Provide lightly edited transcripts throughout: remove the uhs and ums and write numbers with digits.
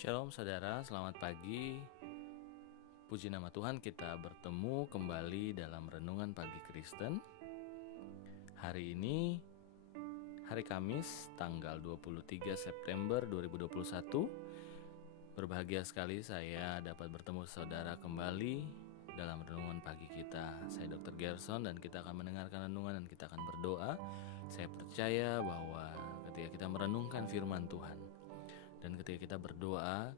Shalom saudara, selamat pagi. Puji nama Tuhan, kita bertemu kembali dalam Renungan Pagi Kristen. Hari ini, hari Kamis, tanggal 23 September 2021. Berbahagia sekali saya dapat bertemu saudara kembali dalam Renungan Pagi kita. Saya Dr. Gerson dan kita akan mendengarkan renungan dan kita akan berdoa. Saya percaya bahwa ketika kita merenungkan firman Tuhan dan ketika kita berdoa,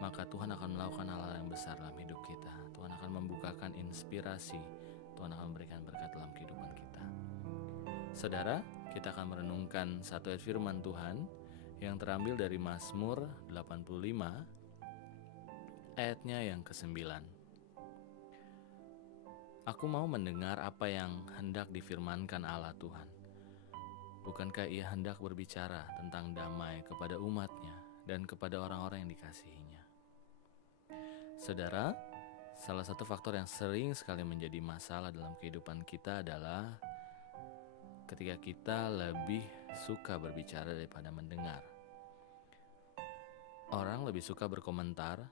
maka Tuhan akan melakukan hal-hal yang besar dalam hidup kita. Tuhan akan membukakan inspirasi. Tuhan akan memberikan berkat dalam kehidupan kita. Saudara, kita akan merenungkan satu ayat firman Tuhan yang terambil dari Mazmur 85, ayatnya yang ke-9. Aku mau mendengar apa yang hendak difirmankan Allah Tuhan. Bukankah Ia hendak berbicara tentang damai kepada umat-Nya dan kepada orang-orang yang dikasihinya? Saudara, salah satu faktor yang sering sekali menjadi masalah dalam kehidupan kita adalah ketika kita lebih suka berbicara daripada mendengar. Orang lebih suka berkomentar,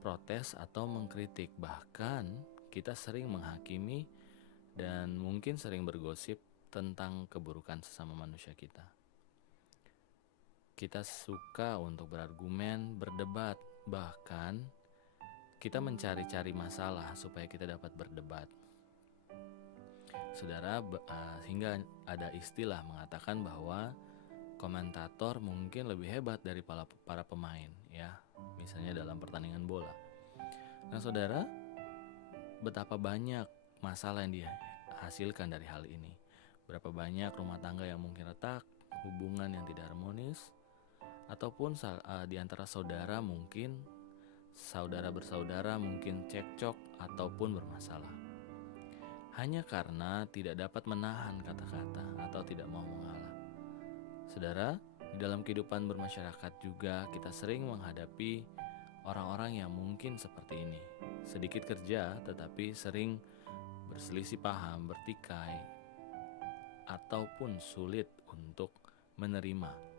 protes atau mengkritik. Bahkan kita sering menghakimi dan mungkin sering bergosip tentang keburukan sesama manusia kita. Kita suka untuk berargumen, berdebat, bahkan kita mencari-cari masalah supaya kita dapat berdebat. Saudara, hingga ada istilah mengatakan bahwa komentator mungkin lebih hebat dari para pemain, ya, misalnya dalam pertandingan bola. Nah, saudara, betapa banyak masalah yang dihasilkan dari hal ini. Berapa banyak rumah tangga yang mungkin retak, hubungan yang tidak harmonis, ataupun di antara saudara mungkin saudara bersaudara mungkin cekcok ataupun bermasalah. Hanya karena tidak dapat menahan kata-kata atau tidak mau mengalah. Saudara, di dalam kehidupan bermasyarakat juga kita sering menghadapi orang-orang yang mungkin seperti ini. Sedikit kerja tetapi sering berselisih paham, bertikai, ataupun sulit untuk menerima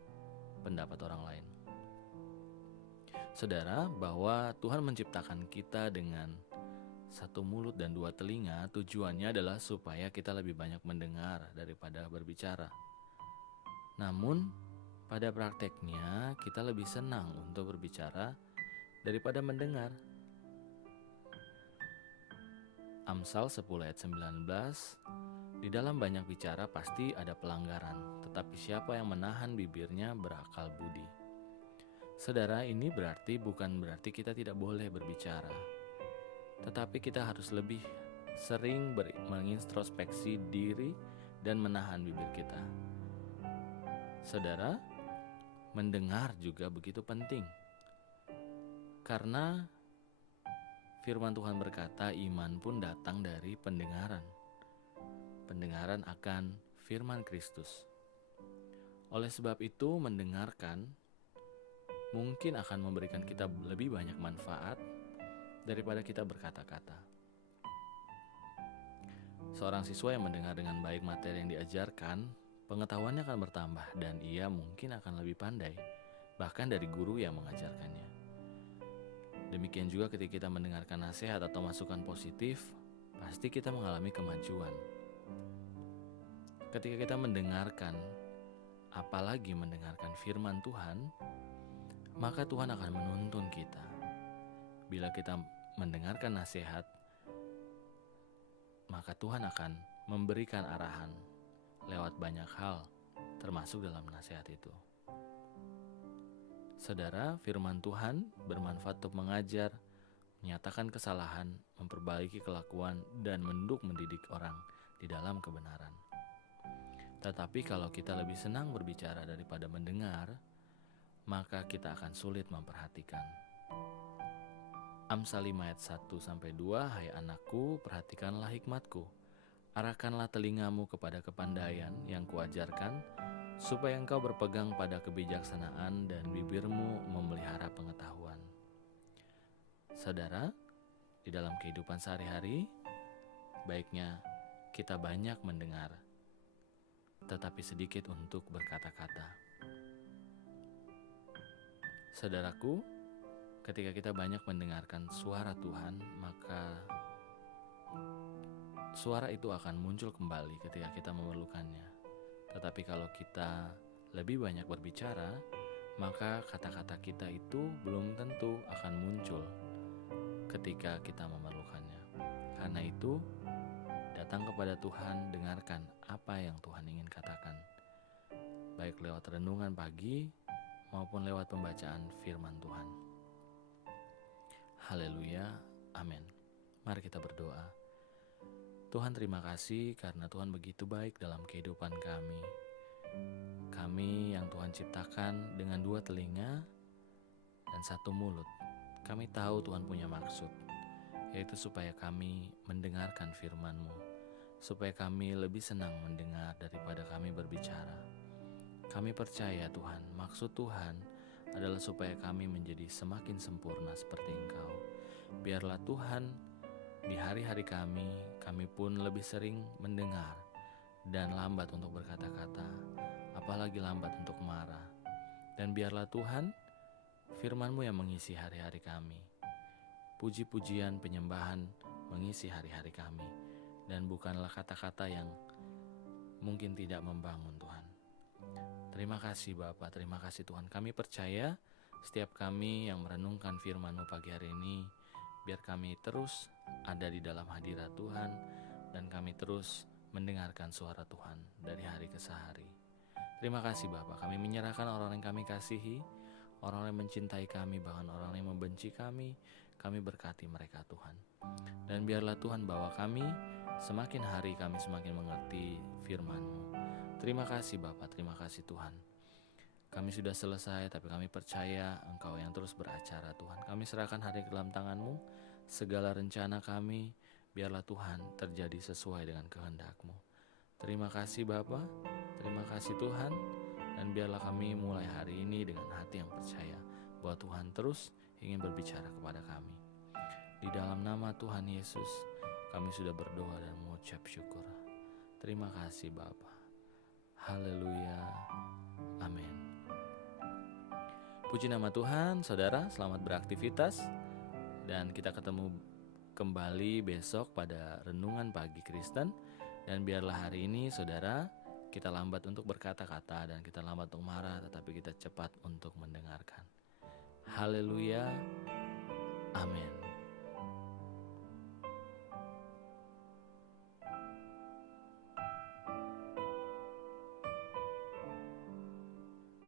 pendapat orang lain. Saudara, bahwa Tuhan menciptakan kita dengan satu mulut dan dua telinga, tujuannya adalah supaya kita lebih banyak mendengar daripada berbicara. Namun, pada prakteknya kita lebih senang untuk berbicara daripada mendengar. Amsal 10 ayat 19, di dalam banyak bicara pasti ada pelanggaran, tetapi siapa yang menahan bibirnya berakal budi. Saudara, ini bukan berarti kita tidak boleh berbicara, tetapi kita harus lebih sering mengintrospeksi diri dan menahan bibir kita. Saudara, mendengar juga begitu penting. Karena firman Tuhan berkata, iman pun datang dari pendengaran. Pendengaran akan firman Kristus. Oleh sebab itu, mendengarkan mungkin akan memberikan kita lebih banyak manfaat daripada kita berkata-kata. Seorang siswa yang mendengar dengan baik materi yang diajarkan, pengetahuannya akan bertambah dan ia mungkin akan lebih pandai, bahkan dari guru yang mengajarkannya. Demikian juga ketika kita mendengarkan nasihat atau masukan positif, pasti kita mengalami kemajuan. Ketika kita mendengarkan, apalagi mendengarkan firman Tuhan, maka Tuhan akan menuntun kita. Bila kita mendengarkan nasihat, maka Tuhan akan memberikan arahan lewat banyak hal, termasuk dalam nasihat itu. Saudara, firman Tuhan bermanfaat untuk mengajar, menyatakan kesalahan, memperbaiki kelakuan, dan mendidik orang di dalam kebenaran. Tetapi kalau kita lebih senang berbicara daripada mendengar, maka kita akan sulit memperhatikan. Amsal 5 ayat 1-2, hai anakku, perhatikanlah hikmatku. Arahkanlah telingamu kepada kepandaian yang kuajarkan, supaya engkau berpegang pada kebijaksanaan dan bibirmu memelihara pengetahuan. Saudara, di dalam kehidupan sehari-hari, baiknya kita banyak mendengar, tetapi sedikit untuk berkata-kata. Saudaraku, ketika kita banyak mendengarkan suara Tuhan, maka suara itu akan muncul kembali ketika kita memerlukannya. Tetapi kalau kita lebih banyak berbicara, maka kata-kata kita itu belum tentu akan muncul ketika kita memerlukannya. Karena itu, datang kepada Tuhan, dengarkan apa yang Tuhan ingin katakan, baik lewat renungan pagi maupun lewat pembacaan firman Tuhan. Haleluya, amin. Mari kita berdoa. Tuhan, terima kasih karena Tuhan begitu baik dalam kehidupan kami. Kami yang Tuhan ciptakan dengan 2 telinga dan 1 mulut. Kami tahu Tuhan punya maksud, yaitu supaya kami mendengarkan firman-Mu, supaya kami lebih senang mendengar daripada kami berbicara. Kami percaya Tuhan, maksud Tuhan adalah supaya kami menjadi semakin sempurna seperti Engkau. Biarlah Tuhan, di hari-hari kami pun lebih sering mendengar dan lambat untuk berkata-kata, apalagi lambat untuk marah. Dan biarlah Tuhan, firman-Mu yang mengisi hari-hari kami. Puji-pujian, penyembahan mengisi hari-hari kami. Dan bukanlah kata-kata yang mungkin tidak membangun Tuhan. Terima kasih Bapa, terima kasih Tuhan. Kami percaya setiap kami yang merenungkan firman-Mu pagi hari ini, biar kami terus ada di dalam hadirat Tuhan dan kami terus mendengarkan suara Tuhan dari hari ke hari. Terima kasih Bapa, kami menyerahkan orang yang kami kasihi, orang yang mencintai kami, bahkan orang yang membenci kami berkati mereka Tuhan. Dan biarlah Tuhan bawa kami, semakin hari kami semakin mengerti firman-Mu. Terima kasih Bapa, terima kasih Tuhan. Kami sudah selesai, tapi kami percaya Engkau yang terus beracara Tuhan. Kami serahkan hari ke dalam tangan-Mu, segala rencana kami, biarlah Tuhan terjadi sesuai dengan kehendak-Mu. Terima kasih Bapa, terima kasih Tuhan, dan biarlah kami mulai hari ini dengan hati yang percaya bahwa Tuhan terus ingin berbicara kepada kami. Di dalam nama Tuhan Yesus, kami sudah berdoa dan mengucap syukur. Terima kasih Bapa. Haleluya. Amin. Puji nama Tuhan, saudara, selamat beraktivitas. Dan kita ketemu kembali besok pada Renungan Pagi Kristen. Dan biarlah hari ini, saudara, kita lambat untuk berkata-kata dan kita lambat untuk marah, tetapi kita cepat untuk mendengarkan. Haleluya. Amin.